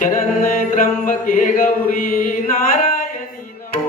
Sharanya ತ್ರಂಬಕೆ Gauri Narayani Namo